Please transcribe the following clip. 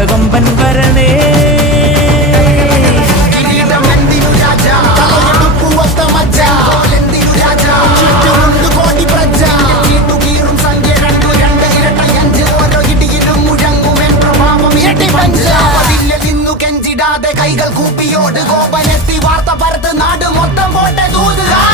കൊമ്പൻ വരണേ. കൈകൾ കൂപ്പിയോട് കോപനെത്തി വാർത്ത പരത്ത് നാട് മൊത്തം പോട്ടെ ദൂത്.